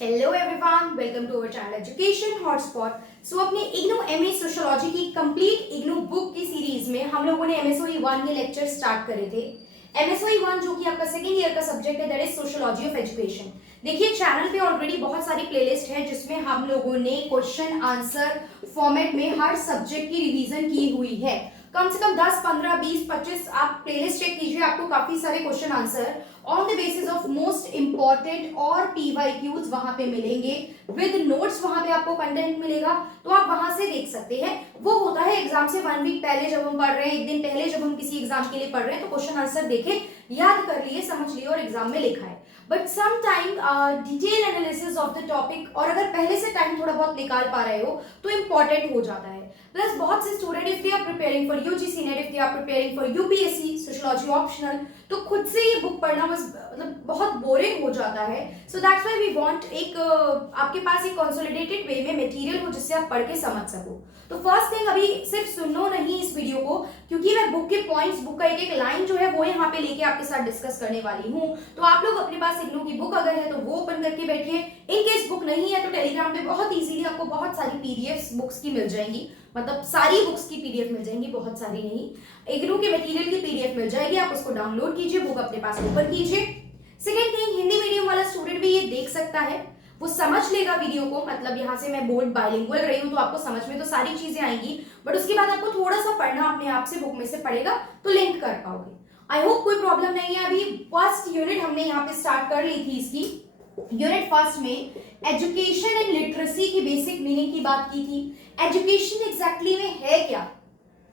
Hello everyone, welcome to our channel education hotspot. So अपने IGNOU MA sociology की complete IGNOU book की series में हम लोगों ने एमएसओई 1 के लेक्चर स्टार्ट करे थे। एमएसओई 1 जो कि आपका सेकंड ईयर का सब्जेक्ट है, that is sociology of education. देखिए चैनल पे ऑलरेडी बहुत सारी प्लेलिस्ट है जिसमें हम लोगों ने क्वेश्चन आंसर फॉर्मेट में हर सब्जेक्ट की रिवीजन की हुई है। कम से कम 10, 15, 20, 25 आप प्लेलिस्ट चेक कीजिए, आपको काफी सारे question answer on the basis of most important और पीवाईक्यूज वहां पे मिलेंगे, विद नोट्स वहां पे आपको कंटेंट मिलेगा, तो आप वहां से देख सकते हैं। वो होता है एग्जाम से 1 वीक पहले जब हम पढ़ रहे हैं, एक दिन पहले जब हम किसी एग्जाम के लिए पढ़ रहे हैं, तो क्वेश्चन आंसर देखे, याद कर लिए, समझ लिए और एग्जाम में लिखा है। But some time detail analysis of the topic, और अगर पहले से टाइम थोड़ा बहुत निकाल पा रहे हो तो इंपॉर्टेंट हो जाता है। प्लस बहुत से student if they are preparing for UGC NET, if they are preparing for UPSC sociology optional, तो खुद से ये बुक पढ़ना बस मतलब बहुत बोरिंग हो जाता है। So that's why we want एक आपके पास एक कंसोलिडेटेड वे में मटेरियल हो जिससे आप पढ़ के समझ सको। तो फर्स्ट थिंग, अभी सिर्फ सुनो नहीं इस वीडियो को, क्योंकि मैं बुक के पॉइंट्स, बुक का एक एक लाइन जो है वो यहाँ पे लेके आपके साथ डिस्कस करने वाली हूँ। तो आप लोग अपने पास इग्नू की बुक अगर है तो वो ओपन करके बैठिए। इन केस बुक नहीं है तो टेलीग्राम पे बहुत इजीली आपको बहुत सारी पीडीएफ बुक्स की मिल जाएंगी, मतलब सारी बुक्स की पीडीएफ मिल जाएंगी, बहुत सारी नहीं, इग्नू के मटेरियल की पीडीएफ मिल जाएगी। आप उसको डाउनलोड कीजिए, बुक अपने पास ओपन कीजिए। सेकेंड थिंग, हिंदी मीडियम वाला स्टूडेंट भी ये देख सकता है, वो समझ लेगा वीडियो को, मतलब यहाँ से मैं बोर्ड बाइलिंगुअल रही हूँ तो आपको समझ में तो सारी चीजें आएंगी, बट उसके बाद आपको थोड़ा सा पढ़ना अपने आप से बुक में से पड़ेगा तो लिंक कर पाओगे। आई होप कोई प्रॉब्लम नहीं है। अभी फर्स्ट यूनिट हमने यहाँ पे स्टार्ट कर ली थी इसकी। यूनिट फर्स्ट में एजुकेशन एंड लिटरेसी की बेसिक मीनिंग की बात की थी। एजुकेशन एग्जैक्टली में है क्या,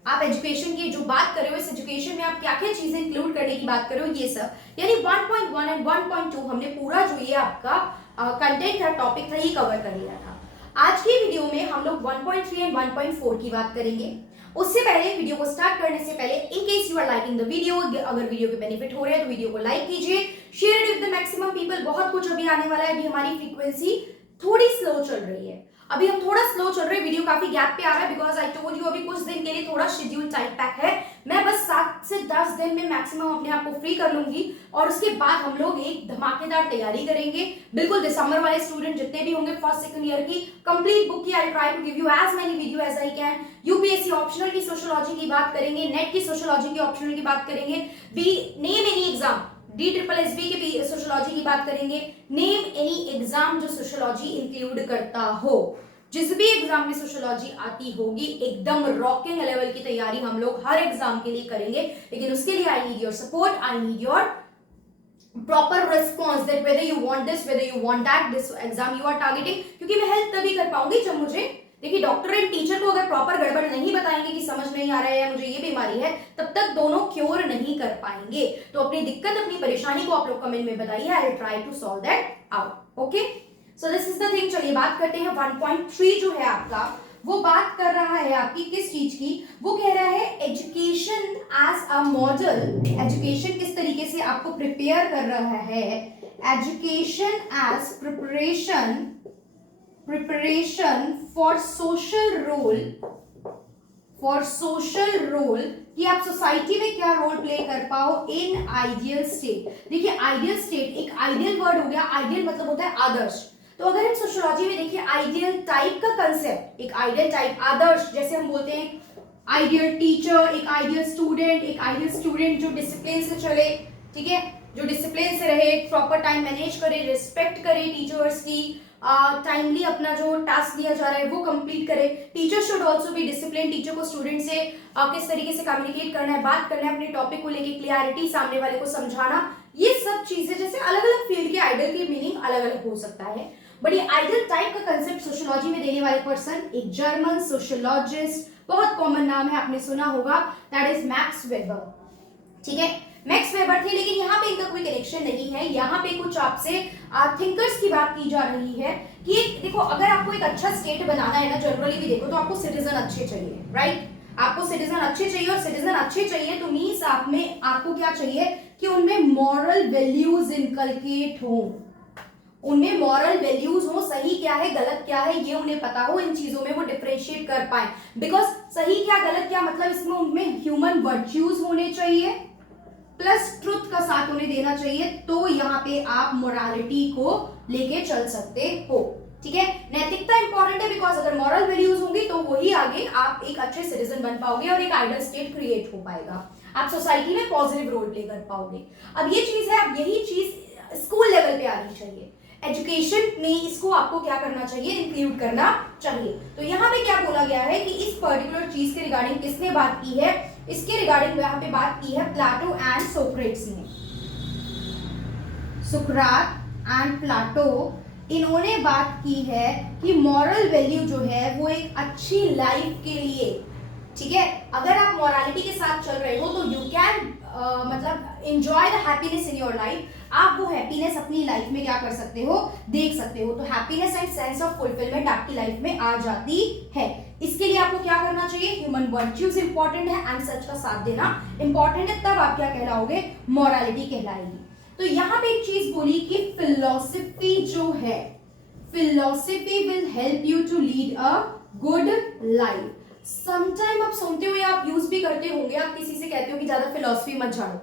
आप एजुकेशन की जो बात कर रहे हो, इस एजुकेशन में आप क्या क्या चीजें इंक्लूड करने की बात कर रहे हो, ये सब, यानी 1.1 एंड 1.2 हमने पूरा जो ये आपका कंटेंट था, टॉपिक था, ये कवर कर लिया था। आज की वीडियो में हम लोग 1.3 एंड 1.4 की बात करेंगे। उससे पहले, वीडियो को स्टार्ट करने से पहले, in case you are liking the video, अगर वीडियो के बेनिफिट हो रहे हैं तो वीडियो को लाइक कीजिए, share it with the maximum people. बहुत कुछ अभी आने वाला है, अभी हमारी फ्रीक्वेंसी थोड़ी स्लो चल रही है, अभी हम थोड़ा स्लो चल रहे हैं, वीडियो काफी गैप पे आ रहा है, बिकॉज आई टोल्ड यू अभी कुछ दिन के लिए थोड़ा शेड्यूल टाइट पैक है। मैं बस 7 से 10 दिन में मैक्सिमम अपने आप को फ्री कर लूंगी, और उसके बाद हम लोग एक धमाकेदार तैयारी करेंगे। बिल्कुल दिसंबर वाले स्टूडेंट जितने भी होंगे फर्स्ट सेकंड ईयर की, कंप्लीट बुक की I try to give you as many video as I can. UPSC optional की सोशियोलॉजी की बात करेंगे, नेट की सोशियोलॉजी की ऑप्शनल की बात करेंगे, be name any exam, DSSB के सोशियोलॉजी की बात करेंगे, नेम एनी एग्जाम जो सोशियोलॉजी इंक्लूड करता हो। जिस भी एग्जाम में सोशियोलॉजी आती होगी, एकदम रॉकिंग लेवल की तैयारी हम लोग हर एग्जाम के लिए करेंगे, लेकिन उसके लिए I need your support, I need your proper response, that whether you want this, whether you want that, this exam you are targeting. क्योंकि मैं हेल्प तभी कर पाऊंगी जब मुझे, देखिए डॉक्टर एंड टीचर को अगर प्रॉपर गड़बड़ नहीं बताएंगे कि समझ नहीं आ रहा है या मुझे ये बीमारी है, तब तक दोनों क्योर नहीं कर पाएंगे। तो अपनी दिक्कत, अपनी परेशानी को आप लोग कमेंट में बताइए, I will try to solve that out. Okay, so this is the thing. चलिए बात करते हैं 1.3 जो है आपका, वो बात कर रहा है आपकी किस चीज की, वो कह रहा है education as a model. Education किस तरीके से आपको प्रिपेयर कर रहा है, education as preparation for social role, कि आप सोसाइटी में क्या रोल प्ले कर पाओ इन आइडियल स्टेट। देखिए आइडियल स्टेट एक आइडियल वर्ड हो गया, आइडियल मतलब होता है आदर्श। तो अगर हम सोशियोलॉजी में देखिए आइडियल टाइप का कंसेप्ट, एक आइडियल टाइप, आदर्श, जैसे हम बोलते हैं आइडियल टीचर, एक आइडियल स्टूडेंट जो डिसिप्लिन से चले, ठीक है, जो डिसिप्लिन से रहे, प्रॉपर टाइम मैनेज करे, रिस्पेक्ट करे टीचर्स की, टाइमली अपना जो टास्क दिया जा रहा है वो कंप्लीट करे। Teacher should also be discipline, teacher को स्टूडेंट से किस तरीके से कम्युनिकेट करना है, बात करना है, अपने टॉपिक को लेके क्लियरिटी, सामने वाले को समझाना, ये सब चीजें, जैसे अलग अलग फील्ड के आइडियल की मीनिंग अलग अलग हो सकता है, बट ये आइडियल टाइप का कंसेप्ट सोशियोलॉजी में देने वाले पर्सन एक जर्मन सोशियोलॉजिस्ट, बहुत कॉमन नाम है, आपने सुना होगा, दैट इज मैक्स वेबर। ठीक है, मैक्स वेबर थे, लेकिन यहाँ पे इनका कोई कनेक्शन नहीं है। यहाँ पे कुछ आपसे थिंकर्स की बात की जा रही है कि देखो अगर आपको एक अच्छा स्टेट बनाना है ना, जनरली भी देखो तो आपको सिटीजन अच्छे चाहिए, राइट, आपको सिटीजन अच्छे चाहिए, और सिटीजन अच्छे चाहिए तो मीन्स आप में आपको क्या चाहिए कि उनमें मॉरल वैल्यूज इनकलकेट हो, उनमें मॉरल वैल्यूज हो, सही क्या है गलत क्या है ये उन्हें पता हो, इन चीजों में वो डिफरेंशिएट कर पाए। बिकॉज सही क्या गलत क्या मतलब इसमें उनमें ह्यूमन वर्च्यूज होने चाहिए, प्लस ट्रुथ का साथ उन्हें देना चाहिए, तो यहाँ पे आप मोरालिटी को लेके चल सकते हो। ठीक है, नैतिकता इंपॉर्टेंट है बिकॉज अगर मॉरल वैल्यूज होंगी तो वही आगे आप एक अच्छे सिटीजन बन पाओगे और एक आइडियल स्टेट क्रिएट हो पाएगा, आप सोसाइटी में पॉजिटिव रोल प्ले कर पाओगे। अब ये चीज है, अब यही चीज स्कूल लेवल पे आनी चाहिए, एजुकेशन में इसको आपको क्या करना चाहिए, इंक्लूड करना चाहिए। तो यहाँ पे क्या बोला गया है कि इस पर्टिकुलर चीज के रिगार्डिंग किसने बात की है, इसके रिगार्डिंग यहाँ पे बात की है प्लाटो एंड सोक्रेट्स ने। सुकरात एंड प्लाटो, इन्होंने बात की है कि मॉरल वैल्यू जो है वो एक अच्छी लाइफ के लिए, ठीक है, अगर आप मॉरलिटी के साथ चल रहे हो तो यू कैन मतलब enjoy the happiness in your life, आप वो हैप्पीनेस अपनी लाइफ में क्या कर सकते हो, देख सकते हो। तो happiness and sense of fulfilment आपकी लाइफ में आ जाती है। इसके लिए आपको क्या करना चाहिए, ह्यूमन वर्च्यूज इंपॉर्टेंट है एंड सच का साथ देना इंपॉर्टेंट है, तब आप क्या कहलाओगे, मॉरलिटी कहलाएगी। तो यहाँ पे एक चीज बोली कि फिलॉसफी जो है, philosophy will help you to lead a good life. Sometime आप सुनते हो या आप यूज भी करते होंगे, आप किसी से कहते हो कि ज्यादा फिलॉसफी मत झाड़ो,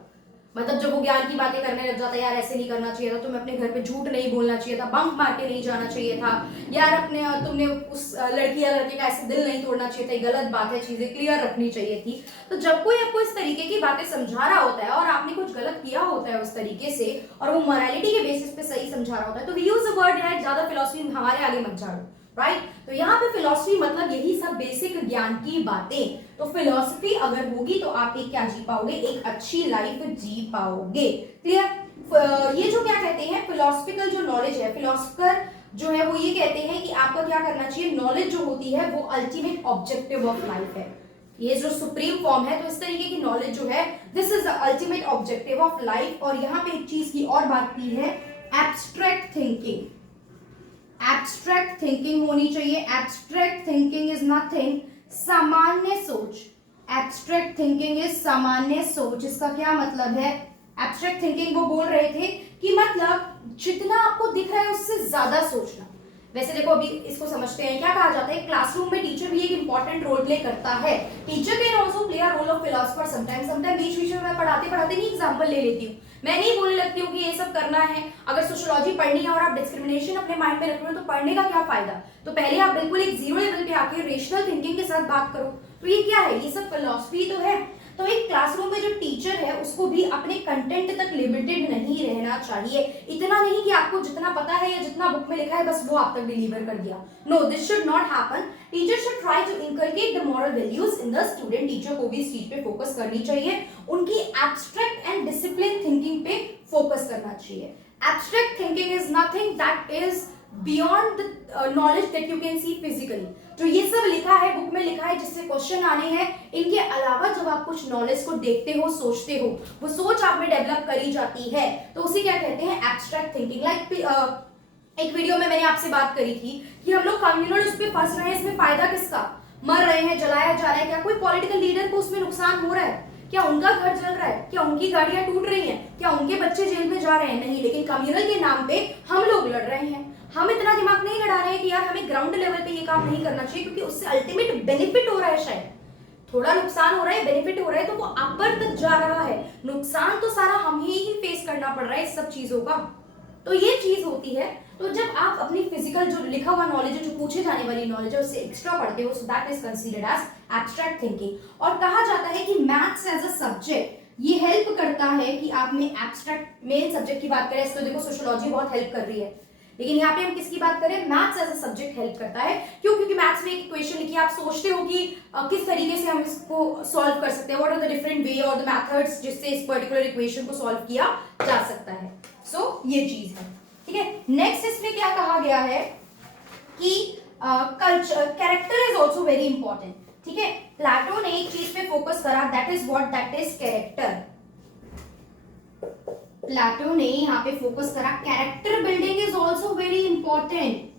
मतलब जब वो ज्ञान की बातें करने लग जाता है, यार ऐसे नहीं करना चाहिए था, तुम्हें अपने घर पे झूठ नहीं बोलना चाहिए था, बंक मार के नहीं जाना चाहिए था, यार अपने तुमने उस लड़की या लड़के का ऐसे दिल नहीं तोड़ना चाहिए था, गलत बात है, चीजें क्लियर रखनी चाहिए थी। तो जब कोई आपको इस तरीके की बातें समझा रहा होता है और आपने कुछ गलत किया होता है उस तरीके से और वो मोरालिटी के बेसिस पे सही समझा रहा होता है, तो वी यूज अ वर्ड है ज्यादा फिलॉसफी हमारे आगे मत झाड़ो, राइट। तो यहाँ पे फिलॉसफी मतलब यही सब बेसिक ज्ञान की बातें। तो फिलॉसफी अगर होगी तो आप एक क्या जी पाओगे, एक अच्छी लाइफ जी पाओगे। क्लियर। ये जो क्या कहते हैं फिलोसफिकल जो नॉलेज है, फिलोसफर जो है वो ये कहते हैं कि आपका क्या करना चाहिए, नॉलेज जो होती है वो अल्टीमेट ऑब्जेक्टिव ऑफ लाइफ है, ये जो सुप्रीम फॉर्म है। तो इस तरीके की नॉलेज जो है this is the ultimate objective of life. और यहाँ पे एक चीज की और बात की है, एब्स्ट्रैक्ट थिंकिंग, एब्स्ट्रैक्ट थिंकिंग होनी चाहिए। एब्स्ट्रैक्ट थिंकिंग इज नथिंग, सामान्य सोच, एब्स्ट्रैक्ट थिंकिंग इज सामान्य सोच। इसका क्या मतलब है, एब्स्ट्रैक्ट थिंकिंग वो बोल रहे थे कि मतलब जितना आपको दिख रहा है उससे ज्यादा सोचना। वैसे देखो अभी इसको समझते हैं, क्या कहा जाता है, क्लासरूम में टीचर भी एक इंपॉर्टेंट रोल प्ले करता है। Teacher can also play a role of philosopher sometimes. बीच बीच में मैं पढ़ाते पढ़ाते नहीं एग्जांपल ले लेती हूँ, मैं नहीं बोलने लगती हूँ कि ये सब करना है। अगर सोशियोलॉजी पढ़नी है और आप डिस्क्रिमिनेशन अपने माइंड में रख रहे हो तो पढ़ने का क्या फायदा। तो पहले आप बिल्कुल एक जीरो लेवल पे आके रेशनल थिंकिंग के साथ बात करो। तो ये क्या है, ये सब फिलॉसफी तो है। तो एक क्लासरूम में जो टीचर है उसको भी अपने कंटेंट तक लिमिटेड नहीं रहना चाहिए। इतना नहीं कि आपको जितना पता है या जितना बुक में लिखा है बस वो आप तक डिलीवर कर दिया। No, this should not happen. Teacher should try to inculcate the moral values in the student. Teacher को भी इस चीज पे फोकस करनी चाहिए, उनकी एब्स्ट्रैक्ट एंड डिसिप्लिन थिंकिंग पे फोकस करना चाहिए। Abstract thinking is nothing that is beyond the knowledge that you can see physically. जो ये सब लिखा है बुक में लिखा है जिससे क्वेश्चन आने हैं, इनके अलावा जब आप कुछ नॉलेज को देखते हो, सोचते हो, वो सोच आप में डेवलप करी जाती है, तो उसे क्या कहते हैं, एब्स्ट्रैक्ट थिंकिंग। लाइक एक वीडियो में मैंने आपसे बात करी थी कि हम लोग कम्युनल उस पर फंस रहे हैं, इसमें फायदा किसका, मर रहे हैं, जलाया जा रहा है, क्या कोई पॉलिटिकल लीडर को उसमें नुकसान हो रहा है, क्या उनका घर जल रहा है, क्या उनकी गाड़ियां टूट रही हैं, क्या उनके बच्चे जेल में जा रहे हैं, नहीं। लेकिन कम्युनल के नाम पे हम लोग लड़ रहे हैं। हम इतना दिमाग नहीं लड़ा रहे हैं कि यार हमें ग्राउंड लेवल पे ये काम नहीं करना चाहिए क्योंकि उससे अल्टीमेट बेनिफिट हो रहा है, शायद थोड़ा नुकसान हो रहा है, बेनिफिट हो रहा है, तो वो अपर तक जा रहा है। नुकसान तो सारा हमें ही फेस करना पड़ रहा है इस सब चीजों का। तो ये चीज होती है। तो जब आप अपनी फिजिकल जो लिखा हुआ नॉलेज है, जो पूछे जाने वाली नॉलेज है, उससे एक्स्ट्रा पढ़ते हो, so that is considered as abstract thinking. और कहा जाता है कि मैथ्स एज अ सब्जेक्ट ये हेल्प करता है कि आप में एब्स्ट्रैक्ट मेन सब्जेक्ट की बात करें, इसको देखो सोशियोलॉजी बहुत हेल्प कर रही है, लेकिन यहाँ पे हम किसकी बात करें, maths as a subject help करता है। क्यों, क्योंकि मैथ्स में एक इक्वेशन लिखी, आप सोचते हो कि किस तरीके से हम इसको सॉल्व कर सकते हैं, what are the different way और द मेथड्स जिससे इस पर्टिकुलर इक्वेशन को सॉल्व किया जा सकता है। सो ये चीज है, ठीक है। नेक्स्ट इसमें क्या कहा गया है कि culture, character is also very important, ठीक है। प्लेटो ने एक चीज पे फोकस करा, that is what, that is character. Plato ने यहाँ पे फोकस करा, character building is also very important.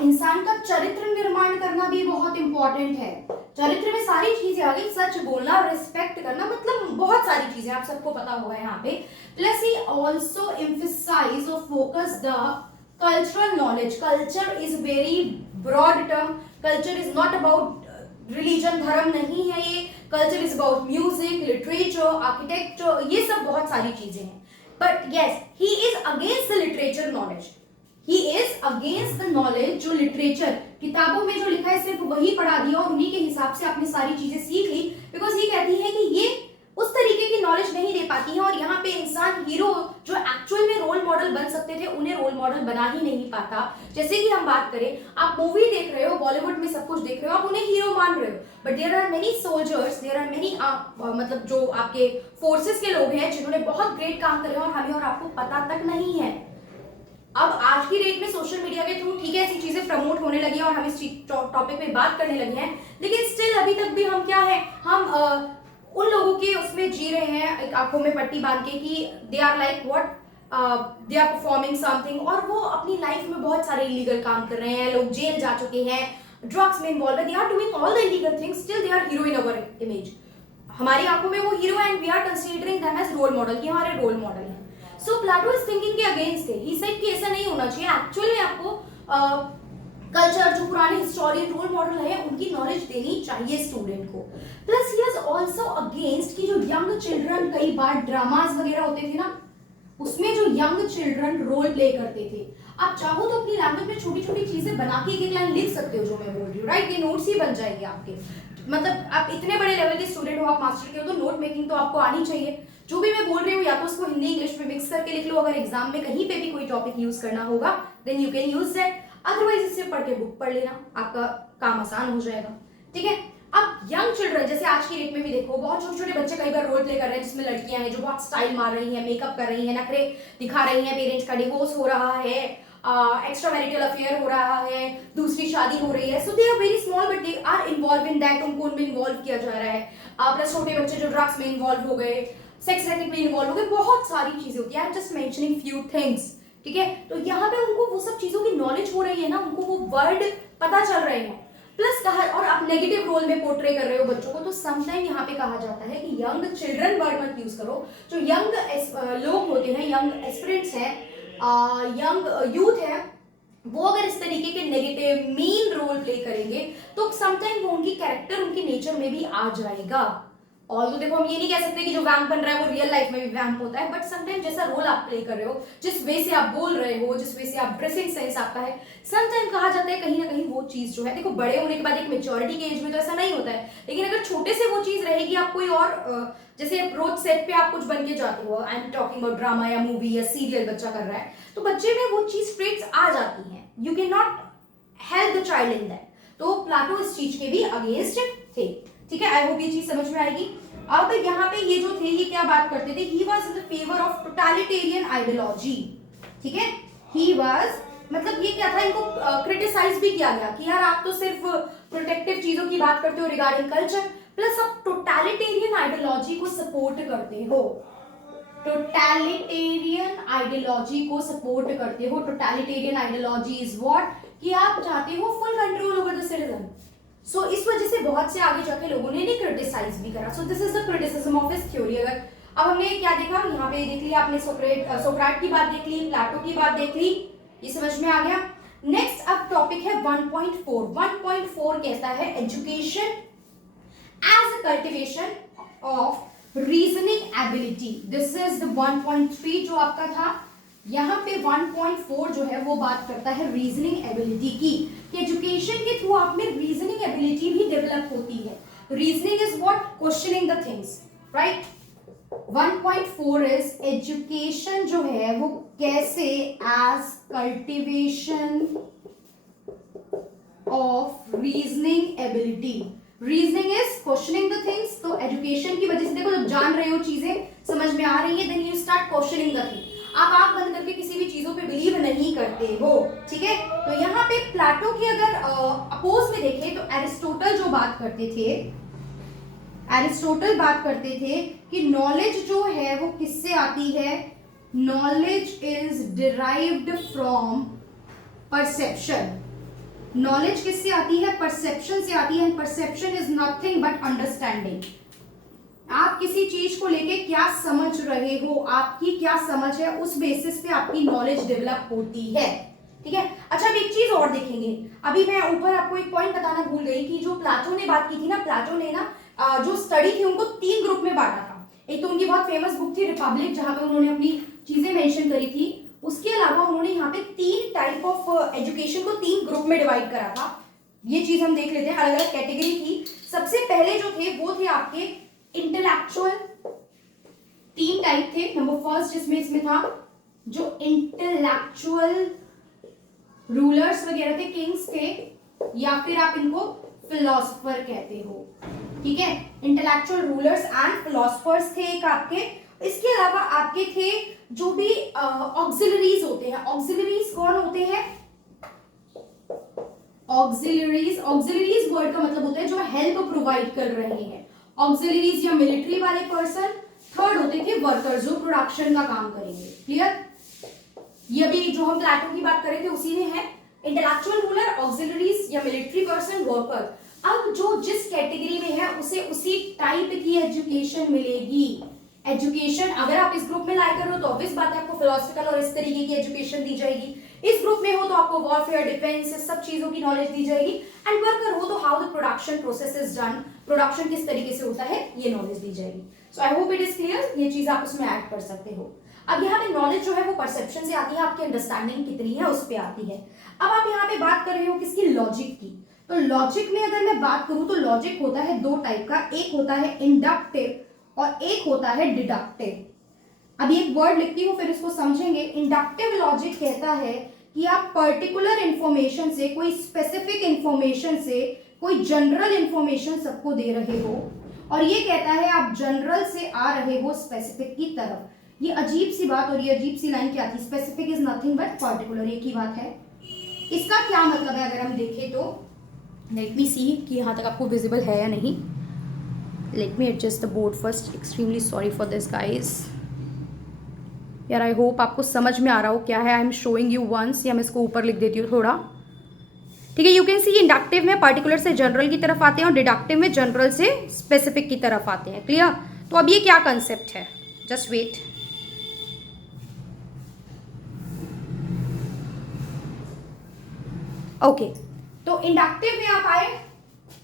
इंसान का चरित्र निर्माण करना भी बहुत इंपॉर्टेंट है। चरित्र में सारी चीजें आ गई, सच बोलना, रिस्पेक्ट करना, मतलब बहुत सारी चीजें आप सबको पता होगा यहाँ पे। प्लस ही ऑल्सो एम्फसाइज और focus the cultural knowledge. Culture is very broad term, culture is not about religion, धर्म नहीं है ये। Culture is about music, literature, architecture, ये सब बहुत सारी चीजें हैं। But yes he is against the literature knowledge, he is against the knowledge, जो लिटरेचर किताबों में जो लिखा है सिर्फ वही पढ़ा दिया और उन्हीं के हिसाब से आपने सारी चीजें सीख ली, बिकॉज ये कहती है कि ये उस तरीके की नॉलेज नहीं दे पाती है और यहाँ पे इंसान हीरो जो एक्चुअल में रोल मॉडल बन सकते थे उन्हें रोल मॉडल बना ही नहीं पाता। जैसे कि हम बात करें, आप मूवी देख रहे हो, बॉलीवुड में सब कुछ देख रहे हो, आप उन्हें हीरो मान रहे हो, but there are many soldiers, there are many मतलब जो आपके फोर्सेस के लोग हैं जिन्होंने बहुत ग्रेट काम करे और हमें और आपको पता तक नहीं है। अब आज की डेट में सोशल मीडिया के थ्रू ठीक है ऐसी चीजें प्रमोट होने लगी हैं और हम इस टॉपिक पे बात करने लगे हैं, लेकिन स्टिल अभी तक भी हम क्या है, हम उन लोगों के उसमें जी रहे हैं एक आंखों में पट्टी बांध के कि they are like what, they are performing something, और वो अपनी लाइफ में बहुत सारे इलीगल काम कर रहे हैं, लोग जेल जा चुके हैं, ड्रग्स में इन्वॉल्व है, they are doing all the illegal things, still they are hero in our image, हमारी आंखों में वो हीरो है and we are considering them as role model, कि हमारे रोल मॉडल है। सो प्लेटो इज थिंकिंग के अगेंस्ट है, ही सेड कि ऐसा नहीं होना चाहिए, एक्चुअली आपको कल्चर जो पुराने हिस्टोरियन रोल मॉडल है उनकी नॉलेज देनी चाहिए स्टूडेंट को। Plus he is also against कि जो यंग चिल्ड्रन कई बार ड्रामास वगैरह होते थे ना, उसमें जो यंग चिल्ड्रन रोल प्ले करते थे, आप चाहो तो अपनी लैंग्वेज में छोटी छोटी चीजें बना के एक लाइन लिख सकते हो जो मैं बोल रही हूँ, राइट, ये नोट्स ही बन जाएंगे आपके, मतलब आप इतने बड़े लेवल के स्टूडेंट हो, आप मास्टर के हो, तो नोट मेकिंग तो आपको आनी चाहिए। जो भी मैं बोल रही हूँ या तो उसको हिंदी इंग्लिश में मिक्स करके लिख लो, अगर एग्जाम में कहीं पे भी कोई टॉपिक यूज करना होगा then you can use that, otherwise इससे पढ़ के बुक पढ़ लेना, आपका काम आसान हो जाएगा, ठीक है। अब यंग चिल्ड्रन जैसे आज की डेट में भी देखो, बहुत छोटे छोटे बच्चे कई बार रोल प्ले कर रहे हैं जिसमें लड़कियां हैं जो बहुत स्टाइल मार रही हैं, मेकअप कर रही हैं, नखरे दिखा रही हैं, पेरेंट्स का डिवोर्स हो रहा है, एक्स्ट्रा मैरिटल अफेयर हो रहा है, दूसरी शादी हो रही है, so they are very small but they are involve in that, उनको उनमें इन्वॉल्व किया जा रहा है। प्लस छोटे बच्चे जो ड्रग्स में इन्वॉल्व हो गए, सेक्स रैकेट में इन्वॉल्व हो गए, बहुत सारी चीजें होती है, I am just mentioning few things, ठीक है। तो यहाँ पे उनको वो सब चीजों की नॉलेज हो रही है ना, उनको वो वर्ड पता चल रहे हैं, प्लस कहा, और आप नेगेटिव रोल में पोर्ट्रे कर रहे हो बच्चों को, तो समटाइम यहाँ पे कहा जाता है कि यंग चिल्ड्रन वर्ड मत यूज करो, जो यंग लोग होते हैं, यंग एस्पिरेंट्स हैं, यंग यूथ है, वो अगर इस तरीके के नेगेटिव मीन रोल प्ले करेंगे तो समटाइम वो उनकी कैरेक्टर, उनके नेचर में भी आ जाएगा। ऑल्दो देखो हम ये नहीं कह सकते कि जो वैम्प बन रहा है वो रियल लाइफ में भी वैम्प होता है, बट समटाइम जैसा रोल आप प्ले कर रहे हो, जिस वे से आप बोल रहे हो, जिस वे से आप ड्रेसिंग सेंस आपका है, समटाइम कहा जाता है कहीं ना कहीं वो चीज जो है, देखो बड़े होने के बाद एक मेच्योरिटी के एज में तो ऐसा नहीं होता है, लेकिन अगर छोटे से वो चीज रहेगी, आप कोई और जैसे रोज सेट पे आप कुछ बन के जाते हो, I am talking about drama या मूवी या सीरियल बच्चा कर रहा है, तो बच्चे में वो चीज ट्रेट्स आ जाती हैं, you can not help the child in that. तो प्लाटो इस चीज के भी अगेंस्ट थे, ठीक है। आई होप ये चीज समझ में आएगी। अब यहाँ पे ये जो थे ये क्या बात करते थे, he was in the favour of totalitarian ideology, ठीक है। ही वॉज मतलब ये क्या था, इनको क्रिटिसाइज भी किया गया कि यार आप तो सिर्फ प्रोटेक्टिव चीजों की बात करते हो रिगार्डिंग कल्चर, प्लस आप टोटलिटेरियन आइडियोलॉजी को सपोर्ट करते हो, टोटलिटेरियन आइडियोलॉजी को सपोर्ट करते हो। टोटलिटेरियन आइडियोलॉजी इज व्हाट, कि आप चाहते हो full control over the citizen. So इस वजह से बहुत से आगे जाके लोगों ने क्रिटिसाइज भी करा। सो this is the criticism of his theory. अगर अब हमने क्या देखा, यहाँ पे देख लिया आपने, सोक्रेट की बात देख ली, प्लाटो की बात देख ली, ये समझ में आ गया। नेक्स्ट अब टॉपिक है 1.4। 1.4 कहता है education as a cultivation of reasoning ability. This is the 1.3 जो आपका था। यहाँ पे 1.4 जो है वो बात करता है रीजनिंग एबिलिटी की, कि एजुकेशन के थ्रू आप में रीजनिंग एबिलिटी भी डेवलप होती है। Reasoning is what, questioning the things, right. 1.4 is education जो है वो कैसे as cultivation of reasoning ability. Reasoning is questioning the things, तो एजुकेशन की वजह से देखो जब जान रहे हो, चीजें समझ में आ रही है, then you start questioning the thing. आप आंख बंद करके किसी भी चीजों पे बिलीव नहीं करते हो, ठीक है। तो यहाँ पे प्लाटो की अगर अपोज में देखें तो एरिस्टोटल जो बात करते थे, एरिस्टोटल बात करते थे कि नॉलेज जो है वो किससे आती है, knowledge is derived from perception. Knowledge किससे आती है, परसेप्शन से आती है। Perception is nothing but understanding. आप किसी चीज को लेके क्या समझ रहे हो, आपकी क्या समझ है, उस बेसिस पे आपकी नॉलेज डेवलप होती है, ठीक है। अच्छा अब एक चीज और देखेंगे, अभी मैं ऊपर आपको एक पॉइंट बताना भूल गई कि जो प्लाटो ने बात की थी ना, प्लाटो ने ना जो स्टडी थी उनको 3 ग्रुप में बांटा था। एक तो उनकी बहुत फेमस बुक थी रिपब्लिक, जहां पे उन्होंने अपनी चीजें मेंशन करी थी। उसके अलावा उन्होंने यहाँ पे 3 टाइप ऑफ एजुकेशन को 3 ग्रुप में डिवाइड करा था। ये चीज हम देख लेते हैं, अलग अलग कैटेगरी थी। सबसे पहले जो थे वो थे आपके इंटेलेक्चुअल, 3 टाइप थे। नंबर फर्स्ट जिसमें इसमें था जो इंटेलेक्चुअल रूलर्स वगैरह थे, किंग्स थे, या फिर आप इनको फिलोसफर कहते हो, ठीक है। इंटेलेक्चुअल रूलर्स एंड फिलोसफर्स थे एक आपके। इसके अलावा आपके थे जो भी ऑक्सिलरीज होते हैं। ऑक्सिलरीज कौन होते हैं? ऑक्सिलरीज वर्ड का मतलब होता है जो हेल्प प्रोवाइड कर रहे हैं। ऑक्सिलरीज या मिलिट्री वाले पर्सन। थर्ड होते थे वर्कर्स जो प्रोडक्शन का काम करेंगे। क्लियर? ये भी जो हम प्लेटो की बात कर रहे थे उसी में है। इंटेलेक्चुअल रूलर, ऑक्सिलरीज या मिलिट्री पर्सन, वर्कर। अब जो जिस कैटेगरी में है उसे उसी टाइप की एजुकेशन मिलेगी। एजुकेशन अगर आप इस ग्रुप में लाए कर रहे हो तो ऑब्वियस बात है आपको फिलोसफिकल और इस तरीके की एजुकेशन दी जाएगी। इस ग्रुप में हो तो आपको वॉरफेयर, डिफेंस, सब चीजों की नॉलेज दी जाएगी। एंड वर्कर हो तो how the production process is done, production किस तरीके से होता है, ये नॉलेज दी जाएगी। So I hope it is clear. ये चीज आप उसमें ऐड कर सकते हो। अब यहाँ पे नॉलेज जो है वो परसेप्शन से आती है, आपकी अंडरस्टैंडिंग कितनी है उस पर आती है। अब आप यहाँ पे बात कर रहे हो किसकी? लॉजिक की। तो लॉजिक में अगर मैं बात करूं तो लॉजिक होता है 2 टाइप का, एक होता है इंडक्टिव और एक होता है डिडक्टिव। अभी एक वर्ड लिखती हूं फिर इसको समझेंगे। इंडक्टिव लॉजिक कहता है कि आप पर्टिकुलर इंफॉर्मेशन से, कोई स्पेसिफिक इंफॉर्मेशन से कोई जनरल इंफॉर्मेशन सबको दे रहे हो, और ये कहता है आप जनरल से आ रहे हो स्पेसिफिक की तरफ। ये अजीब सी बात और ये अजीब सी लाइन क्या थी? Specific is nothing but particular, एक ही बात है। इसका क्या मतलब है अगर हम देखें तो लेट मी सी कि यहाँ तक आपको विजिबल है या नहीं। Let me adjust the board first. Extremely sorry for this guys. यार आई होप आपको समझ में आ रहा हो क्या है। I am showing you once, या मैं इसको ऊपर लिख देती हूँ थोड़ा, ठीक है। यू कैन सी इंडक्टिव में पर्टिकुलर से जनरल की तरफ आते हैं और डिडक्टिव में जनरल से स्पेसिफिक की तरफ आते हैं। क्लियर? तो अब ये क्या कंसेप्ट है? Just wait. ओके, तो इंडक्टिव में आप आए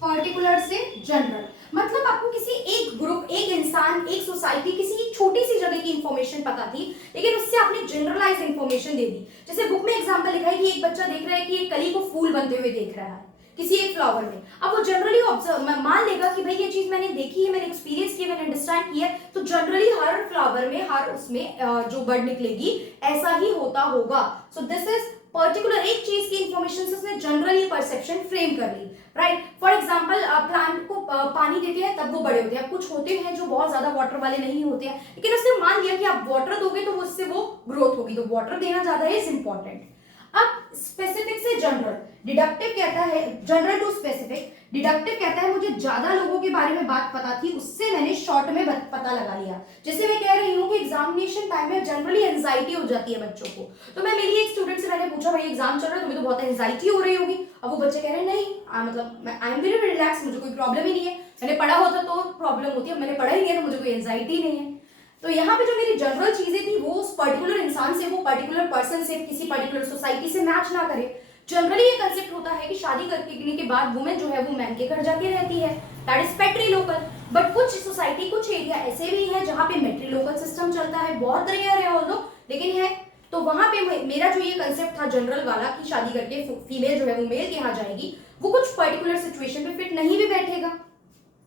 पर्टिकुलर से जनरल, मतलब आपको किसी एक ग्रुप, एक इंसान, एक सोसाइटी, किसी छोटी सी जगह की इंफॉर्मेशन पता थी, लेकिन उससे आपने जनरलाइज इंफॉर्मेशन दे दी। जैसे बुक में एग्जांपल लिखा है कि एक बच्चा देख रहा है कि एक कली को फूल बनते हुए देख रहा है किसी एक फ्लावर में। अब वो जनरली ऑब्जर्व मान लेगा कि भाई ये चीज मैंने देखी है, मैंने एक्सपीरियंस किया, मैंने अंडरस्टैंड किया है, तो जनरली हर फ्लावर में, हर उसमें जो बर्ड निकलेगी ऐसा ही होता होगा। सो दिस इज पर्टिकुलर, एक चीज की इंफॉर्मेशन से उसने जनरली परसेप्शन फ्रेम कर ली, राइट। फॉर एग्जांपल प्लांट को पानी देते हैं तब वो बड़े होते हैं। कुछ होते हैं जो बहुत ज्यादा वाटर वाले नहीं होते हैं, लेकिन उसने मान लिया कि आप वाटर दोगे तो उससे वो ग्रोथ होगी, तो वाटर देना ज्यादा इज इंपॉर्टेंट। अब स्पेसिफिक से जनरल, डिडक्टिव कहता है जनरल टू स्पेसिफिक। डिडक्टिव कहता है मुझे ज्यादा लोगों के बारे में बात पता थी, उससे मैंने शॉर्ट में पता लगा लिया। जैसे मैं कह रही हूँ कि एग्जामिनेशन टाइम में जनरली एंजाइटी हो जाती है बच्चों को, तो मैं मेरी एक स्टूडेंट से मैंने पूछा भाई एग्जाम चल रहा है, तुम्हें तो बहुत एंजाइटी हो रही होगी। अब वो बच्चे कह रहे हैं नहीं, मतलब आई एम वेरी रिलैक्स, मुझे कोई प्रॉब्लम ही नहीं है। मैंने पढ़ा होता तो प्रॉब्लम होती है, मैंने पढ़ा ही नहीं है तो मुझे कोई एंजाइटी नहीं है। तो यहाँ पे जो मेरी जनरल चीजें थी वो उस पर्टिकुलर इंसान से, वो पर्टिकुलर पर्सन से, किसी पर्टिकुलर सोसाइटी से मैच ना करे। जनरली ये कंसेप्ट होता है कि शादी करने के बाद वुमेन जो है वो मैन के घर जाके रहती है, that is petri local. But कुछ सोसाइटी, कुछ एरिया ऐसे भी है जहाँ पे मेट्री लोकल सिस्टम चलता है, बहुत रेयर है ऑल्दो, लेकिन है। तो वहां पे मेरा जो ये कंसेप्ट था जनरल वाला कि शादी करके फीमेल जो है वो मेल के यहाँ जाएगी, वो कुछ पर्टिकुलर सिचुएशन पे फिट नहीं भी बैठेगा।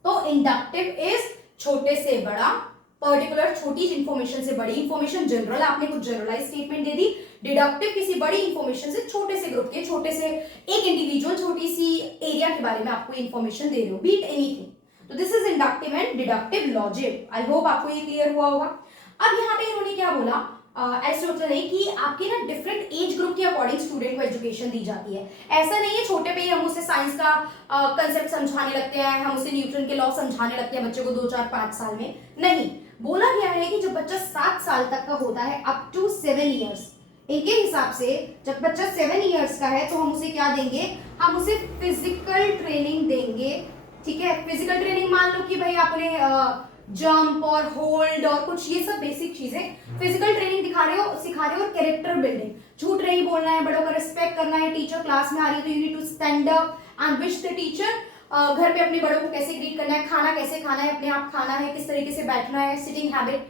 तो इंडक्टिव इज छोटे से बड़ा, पर्टिकुलर छोटी इंफॉर्मेशन से बड़ी इंफॉर्मेशन, जनरल आपने कुछ जनरलाइज स्टेटमेंट दे दी। डिडक्टिव किसी बड़ी इंफॉर्मेशन से, छोटे से ग्रुप के, छोटे से एक इंडिविजुअल, छोटी सी एरिया के बारे में आपको इंफॉर्मेशन दे रहे हो, बीट एनीथिंग। तो this is inductive and deductive logic. I hope आपको ये क्लियर हुआ होगा। अब यहाँ पे इन्होंने क्या बोला, एरिस्टोटल ने, कि आपके ना डिफरेंट एज ग्रुप के अकॉर्डिंग स्टूडेंट को एजुकेशन दी जाती है। ऐसा नहीं है छोटे पे ही हम उसे साइंस का कंसेप्ट समझाने लगते हैं, हम उसे न्यूटन के लॉ समझाने लगते हैं बच्चे को 2, 4, 5 साल में। नहीं, बोला गया है कि जब बच्चा 7 साल तक का होता है, अप टू 7 ईयर्स, एक ही हिसाब से जब बच्चा 7 ईयर्स का है तो हम उसे क्या देंगे, हम उसे फिजिकल ट्रेनिंग देंगे। ठीक है, फिजिकल ट्रेनिंग मान लो कि भाई आपने जंप और होल्ड और कुछ ये सब बेसिक चीजें फिजिकल ट्रेनिंग सिखा रहे हो, और कैरेक्टर बिल्डिंग, झूठ नहीं बोलना है, बड़ों का रिस्पेक्ट करना है, टीचर क्लास में आ रही है तो you need to stand up and wish the teacher, घर पे अपने बड़ों को कैसे ग्रीट करना है, खाना कैसे खाना है, अपने आप खाना है, किस तरीके से बैठना है, सिटिंग हैबिट,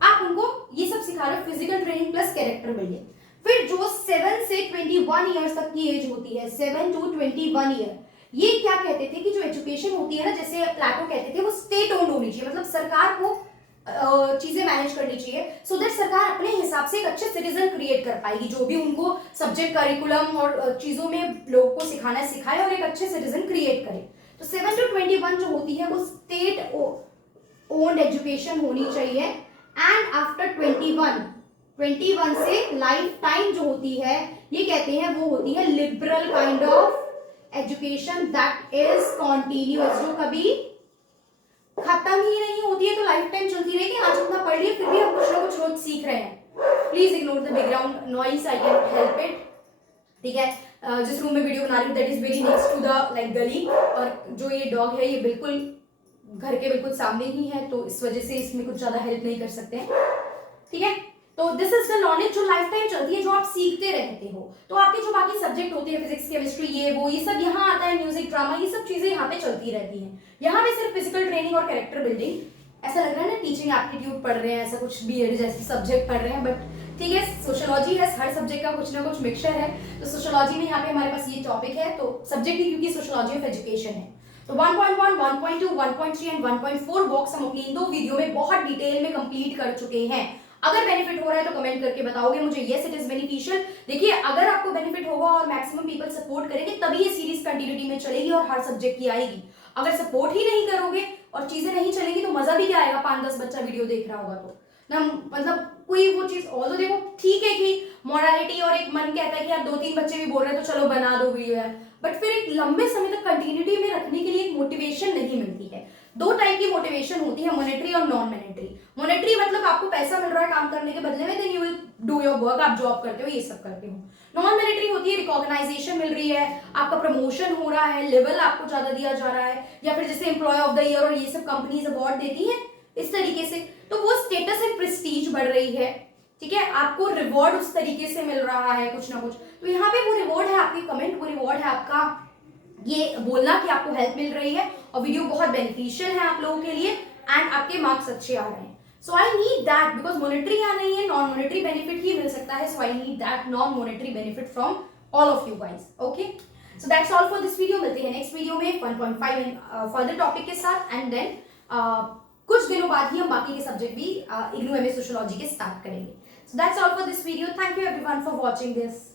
आप उनको ये सब सिखा रहे हो, physical training plus character building. फिर जो 7 से 21 ईयर्स तक की एज होती है, 7 to 21 ईयर, ये क्या कहते थे कि जो एजुकेशन होती है ना, जैसे प्लेटो कहते थे, वो स्टेट ओन्ड होनी चाहिए, मतलब सरकार को चीजें मैनेज करनी चाहिए, सो दैट सरकार अपने हिसाब से एक अच्छे सिटीजन क्रिएट कर पाएगी, जो भी उनको सब्जेक्ट करिकुलम और चीजों में लोगों को सिखाना है सिखाए और एक अच्छे सिटीजन क्रिएट करे। तो 7 to 21 जो होती है वो स्टेट ओन्ड एजुकेशन होनी चाहिए। एंड आफ्टर 21 से लाइफ टाइम जो होती है, ये कहते हैं वो होती है liberal kind of education that is continuous, जो कभी खत्म ही नहीं होती है, तो लाइफ टाइम चलती रहेगी। आज इतना पढ़ लिया फिर भी हम कुछ ना कुछ रोज सीख रहे हैं। Please ignore the background noise, I can help it, ठीक है। जिस रूम में वीडियो बना रही हूँ that is very next to the like gali, और जो ये डॉग है ये बिल्कुल घर के बिल्कुल सामने ही है, तो इस वजह से इसमें कुछ ज्यादा हेल्प नहीं कर सकते हैं, ठीक है। तो दिस इज द नॉलेज जो लाइफ टाइम चलती है, जो आप सीखते रहते हो। तो आपके जो बाकी सब्जेक्ट होते हैं, फिजिक्स केमिस्ट्री ये वो, ये सब यहाँ आता है, म्यूजिक ड्रामा, ये सब चीजें यहाँ पे चलती रहती हैं। यहाँ पे सिर्फ फिजिकल ट्रेनिंग और कैरेक्टर बिल्डिंग, ऐसा लग रहा है ना टीचिंग एप्टीट्यूड पढ़ रहे हैं, ऐसा कुछ बीएड जैसे सब्जेक्ट पढ़ रहे हैं, बट ठीक है, सोशियोलॉजी है, हर सब्जेक्ट का कुछ ना कुछ मिक्सचर है। तो सोशियोलॉजी में यहाँ पे हमारे पास ये टॉपिक है, तो सब्जेक्ट ही क्योंकि सोशियोलॉजी ऑफ एजुकेशन है। तो 1.1, 1.2, 1.3 एंड 1.4 बॉक्स हम अपनी इन 2 वीडियो में बहुत डिटेल में कंप्लीट कर चुके हैं। अगर बेनिफिट हो रहा है तो कमेंट करके बताओगे मुझे, यस इट इज बेनिफिशियल। देखिए, अगर आपको बेनिफिट होगा और मैक्सिमम पीपल सपोर्ट करेंगे तभी ये सीरीज कंटिन्यूटी में चलेगी और हर सब्जेक्ट की आएगी। अगर सपोर्ट ही नहीं करोगे और चीजें नहीं चलेगी तो मजा भी क्या आएगा, 5-10 बच्चा वीडियो देख रहा होगा तो ना, मतलब कोई वो चीज। और तो देखो ठीक है कि मोरालिटी और एक मन कहता है कि यार 2-3 बच्चे भी बोल रहे हैं तो चलो बना दो वीडियो यार, बट फिर एक लंबे समय तक कंटिन्यूटी में रखने के लिए एक मोटिवेशन नहीं मिलती है। 2 टाइप की मोटिवेशन होती है, मॉनेटरी और नॉन मॉनेटरी। मॉनेटरी मतलब आपको पैसा मिल रहा है काम करने के बदले में, then you will do your work, आप जॉब करते हो, ये सब करते हो। नॉन मॉनेटरी होती है, रिकॉग्नाइजेशन मिल रही है, आपका प्रमोशन हो रहा है, लेवल आपको ज्यादा दिया जा रहा है, या फिर जैसे एम्प्लॉय ऑफ द ईयर और ये सब कंपनीज अवार्ड देती है इस तरीके से, तो वो स्टेटस एंड प्रेस्टीज बढ़ रही है, ठीक है, आपको रिवॉर्ड उस तरीके से मिल रहा है कुछ ना कुछ। तो यहाँ पे वो रिवॉर्ड है आपकी कमेंट, वो रिवॉर्ड है आपका ये बोलना कि आपको हेल्प मिल रही है और वीडियो बहुत बेनिफिशियल है आप लोगों के लिए एंड आपके मार्क्स अच्छे आ रहे हैं। So I need that, because monetary यहाँ नहीं है, नॉन मॉनेटरी बेनिफिट ही मिल सकता है। So I need that non monetary benefit from all of you guys, okay. So that's all for this video. मिलते हैं नेक्स्ट वीडियो में 1.5 एंड फर्दर टॉपिक के साथ, एंड देन कुछ दिनों बाद ही हम बाकी के सब्जेक्ट भी इग्नू एमए सोशियोलॉजी के स्टार्ट करेंगे। सो that's all for this video. Thank you everyone for watching this.